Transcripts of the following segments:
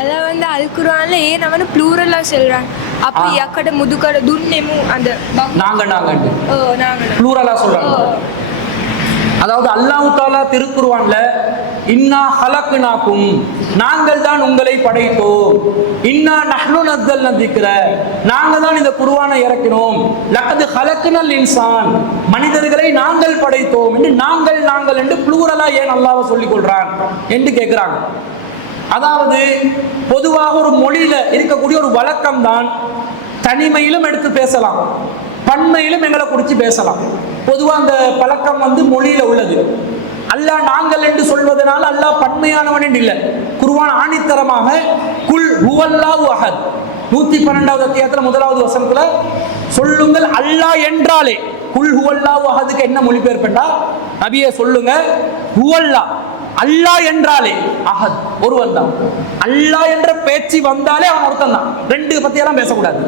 அதான் வந்து அல் குர்ஆன்ல ஏன் அவனு ப்ளூரலா சொல்றான். அப்ப யக்கட முதுகட துன்னெமு அந்த நாங்க நாங்க ப்ளூரலா சொல்றாங்க. அதாவது அல்லாஹ் தஆலா திருக்குர்ஆன்ல இன்னா ஹலக்னாக்கும், நாங்கள் தான் உங்களை படைத்தோம், இன்னா நஹ்னு நஸ்ஸல்னா திக்ர, நாங்க தான் இந்த குர்ஆனை இறக்கினோம், லக்கத் ஹலக்னல் இன்சான், மனிதர்களை நாங்கள் படைத்தோம் என்று நாங்கள் என்று ப்ளூரலா ஏன் அல்லாஹ் சொல்லிக் கொள்றான் என்று கேட்கிறாங்க. அதாவது பொதுவாக ஒரு மொழியில இருக்கக்கூடிய ஒரு வழக்கம் தான் தனிமையிலும் எடுத்து பேசலாம், பன்மையிலும் எங்களை குறித்து பேசலாம். பொதுவாக அந்த பழக்கம் வந்து மொழியில உள்ளது. அல்லாஹ் நாங்கள் என்று சொல்வதனால் அல்லாஹ் பன்மையானவன் என்று இல்லை. குர்ஆன் ஆணித்தரமாக குல் ஹுவல்லாஹு அஹத் 112வது அத்தியாயத்தில் 1வது வசனத்துல சொல்லுங்கள் அல்லாஹ் என்றாலே, குல் ஹுவல்லாஹு அஹதுக்கு என்ன மொழிபெயர்ப்பா நபியே சொல்லுங்க, ஹுவல்லாஹ் அல்லாஹ் என்றாலே அஹத் ஒருவன் தான். அல்லாஹ் என்ற பேச்சு வந்தாலே அவன் ஒருத்தன் தான். ரெண்டு பத்தியெல்லாம் பேசக்கூடாது.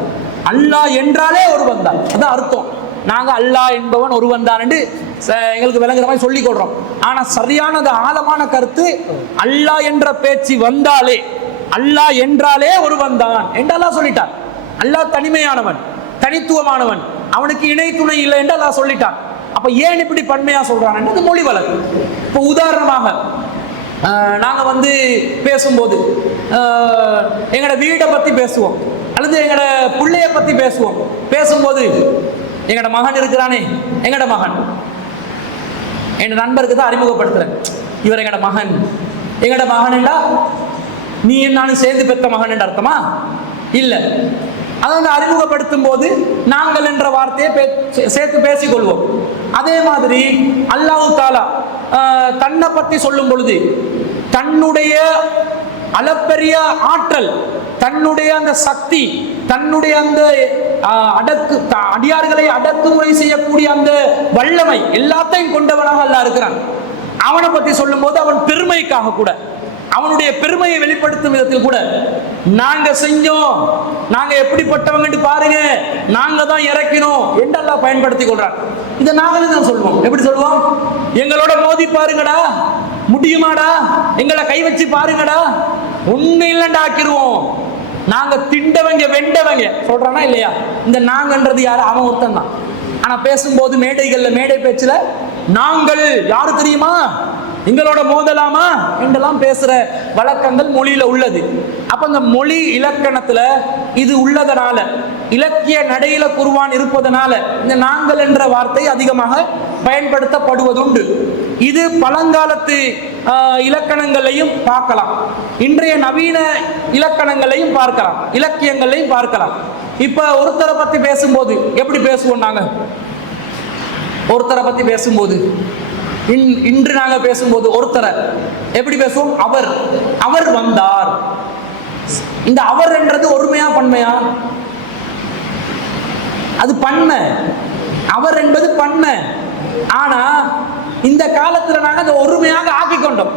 அல்லாஹ் என்றாலே ஒருவன் தான், அதான் அர்த்தம். நாங்க அல்லாஹ் என்பவன் ஒருவன் தான் என்று எங்களுக்கு விளங்குற மாதிரி சொல்லிக் கொள்றோம். ஆனா சரியானது ஆழமான கருத்து, அல்லாஹ் என்ற பேச்சு வந்தாலே, அல்லாஹ் என்றாலே ஒருவன் தான் என்று அல்லாஹ் சொல்லிட்டான். அல்லாஹ் தனிமையானவன், தனித்துவமானவன், அவனுக்கு இணை துணை இல்லை என்று அல்லாஹ் சொல்லிட்டான். அப்ப ஏன் இப்படி பன்மையா சொல்றான்? அது மொழி வழக்கு. இப்போ உதாரணமாக நாங்க வந்து பேசும்போது எங்களோட வீடை பத்தி பேசுவோம், அல்லது எங்களோட பிள்ளைய பத்தி பேசுவோம். பேசும்போது எங்களோட மகன் இருக்கிறானே, எங்களோட மகன், என் நண்பருக்கு தான் அறிமுகப்படுத்துறேன், இவர் எங்களோட மகன். எங்களோட மகன் என்றா நீ நானும் சேர்ந்து பெற்ற மகன் என்ற அர்த்தமா? இல்லை. அதை வந்து அறிமுகப்படுத்தும் போது நாங்கள் என்ற வார்த்தையை சேர்த்து பேசிக்கொள்வோம். அதே மாதிரி அல்லாஹ் தஆலா தன்னை பற்றி சொல்லும் பொழுது தன்னுடைய அளப்பெரிய ஆற்றல், தன்னுடைய அந்த சக்தி, தன்னுடைய அந்த அடியார்களை அடக்குமுறை செய்யக்கூடிய அந்த வல்லமை எல்லாத்தையும் கொண்டவனாக அல்லாஹ் இருக்கிறான். அவனை பற்றி சொல்லும் போது அவன் பெருமைக்காக கூட, அவனுடைய பெருமையை வெளிப்படுத்தும் விதத்தில் கூட நாங்க செஞ்சோம், நாங்க எப்படிப்பட்டவங்க பாருங்க, நாங்க தான் இறக்கினோம் என்று அல்லாஹ் பயன்படுத்தி கொள்றான். இதை நாங்களும் தான் சொல்லுவோம். எப்படி சொல்லுவோம்? எங்களோட மோதி பாருங்கடா, முடியுமாடா, எங்களை கை வச்சு பாருங்கடா, ஒண்ணு இல்லைண்டா ஆக்கிடுவோம், நாங்க திண்டவங்க வெண்டவங்க சொல்றானா இல்லையா? இந்த நாங்கன்றது யாரு? அவன் ஒருத்தன் தான். ஆனா பேசும்போது மேடைகள்ல, மேடை பேச்சுல நாங்கள் யாரு தெரியுமா, எங்களோட மோதலாமா என்றெல்லாம் பேசுற வழக்கங்கள் மொழியில உள்ளது. அப்ப இந்த மொழி இலக்கணத்துல இது உள்ளதனால, இலக்கிய நடையில குர்ஆன் இருப்பதனால இந்த நாங்கள் என்ற வார்த்தை அதிகமாக பயன்படுத்தப்படுவதுண்டு. இது பழங்காலத்து இலக்கணங்களையும் பார்க்கலாம், இன்றைய நவீன இலக்கணங்களையும் பார்க்கலாம், இலக்கியங்களையும் பார்க்கலாம். இப்ப ஒருத்தரை பத்தி பேசும்போது எப்படி பேசுவோம்? நாங்க ஒருத்தரை பத்தி பேசும்போது, இன்று நாங்க பேசும்போது ஒருத்தரை எப்படி பேசுவோம்? அவர், அவர் வந்தார். இந்த அவர் என்றது ஒருமையா பன்மையா? அது பன்மை. அவர் என்பது பன்மை. ஆனா இந்த காலத்துல நாங்க அதை ஒருமையாக ஆக்கி கொண்டோம்.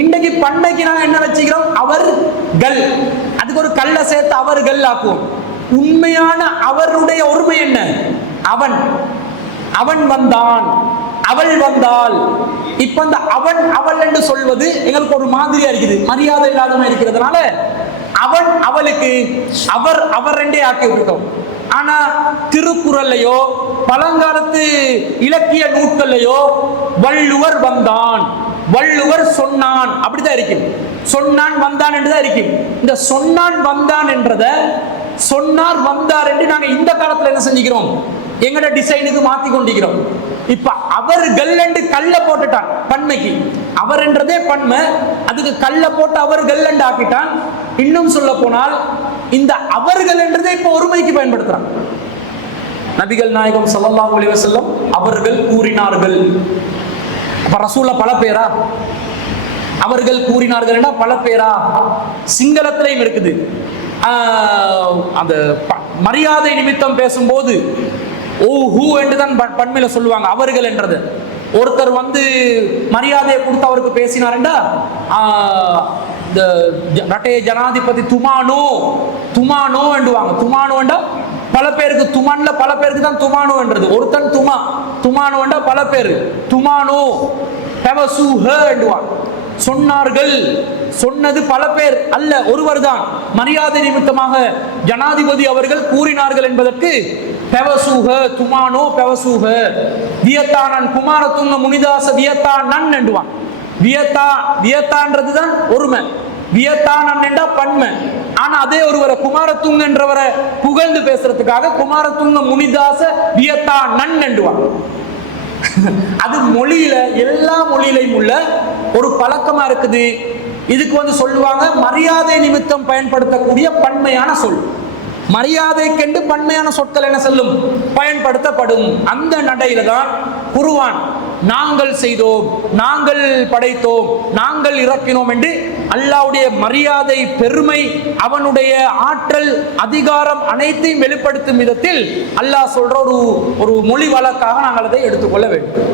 இன்றைக்கு பன்மைக்கு நாங்க என்ன வச்சுக்கிறோம்? அவர்கள். அதுக்கு ஒரு கல்ல சேர்த்து அவர்கள் ஆக்குவோம். உண்மையான அவருடைய ஒருமை என்ன? அவன், அவன் வந்தான், அவள் வந்தாள். இப்ப அந்த அவன் அவள் என்று சொல்வது எங்களுக்கு ஒரு மாதிரியா இருக்குது, மரியாதை இல்லாதமா இருக்கிறதுனால அவன் அவளுக்கு அவர் அவர் என்றே ஆக்கி விட்டோம். ஆனா திருக்குறள்லையோ பழங்காலத்து இலக்கிய நூல்கள்லையோ வள்ளுவர் வந்தான், வள்ளுவர் சொன்னான் அப்படிதான் இருக்கும். சொன்னான் வந்தான் என்றுதான் இருக்கும். இந்த சொன்னான் வந்தான் என்றத சொன்னார் வந்தார் என்று நாங்க இந்த காலத்துல என்ன செஞ்சுக்கிறோம்? எங்கட டிசைனுக்கு மாத்தி கொண்டிருக்கிறோம். இப்ப அவர்கள் என்று கல்ல போட்டுட்டான் பன்மைக்கு. அவர் என்றதே பன்மை, அதுக்கு கல்ல போட்டு அவர்கள் என்று ஆக்கிட்டான். இன்னும் சொல்ல போனால் இந்த அவர்கள் என்றதே இப்ப ஒருமைக்கு பயன்படுத்துறான். நபிகள் நாயகம் ஸல்லல்லாஹு அலைஹி வஸல்லம் அவர்கள் கூறினார்கள். அப்ப ரசூல்ல பல பேரா? அவர்கள் கூறினார்கள் என்றா பல பேரா? சிங்களத்திலையும் இருக்குது. அந்த மரியாதை நிமித்தம் பேசும்போது ஓ ஹூ என்றுதான் பன்மையில சொல்லுவாங்க. அவர்கள் என்றது ஒருத்தர் வந்து மரியாதையை கொடுத்து அவருக்கு பேசினார்டா, ரட்டே ஜனாதிபதி துமானோ துமானோ என்றுவாங்க. துமானோ என்றா பல பேருக்கு, துமான்ல பல பேருக்கு தான் துமானோ என்றது. ஒருத்தன் துமா, துமானோ என்றா பல பேரு. துமானோ பெவசூஹ என்றுவாங்க. சொன்னார்கள். சொன்னது பல பேர் அல்ல, ஒருவர் தான். மரியாதை நிமித்தமாக ஜனாதிபதி அவர்கள் கூறினார்கள் என்பதற்கு பெவசூக துமானோ பெவசூக வியத்தானன் குமாரதுங்க முனிதாச வியத்தானன் என்றுவான். வியத்தான்றதுதான் ஒருமை, வியத்தானன் என்றா பன்மை. ஆனா அதே ஒருவரை குமாரதுங்க என்றவரை புகழ்ந்து பேசுறதுக்காக குமாரதுங்க முனிதாச வியத்தானன் என்றுவான். அது மொழியில எல்லா மொழியிலையும் உள்ள ஒரு பழக்கமா இருக்குது. இதுக்கு சொல்லுவாங்க மரியாதை நிமித்தம் பயன்படுத்தக்கூடிய பன்மையான சொல். மரியாதைக்கென்று பன்மையான சொற்கள் என்ன சொல்லும் பயன்படுத்தப்படும். அந்த நடையில தான் குர்ஆன் நாங்கள் செய்தோம், நாங்கள் படைத்தோம், நாங்கள் இறக்கினோம் என்று அல்லாஹ்வுடைய மரியாதை, பெருமை, அவனுடைய ஆற்றல், அதிகாரம் அனைத்தையும் வெளிப்படுத்தும் விதத்தில் அல்லாஹ் சொல்ற ஒரு மொழி வழக்காக நாங்கள் அதை எடுத்துக்கொள்ள வேண்டும்.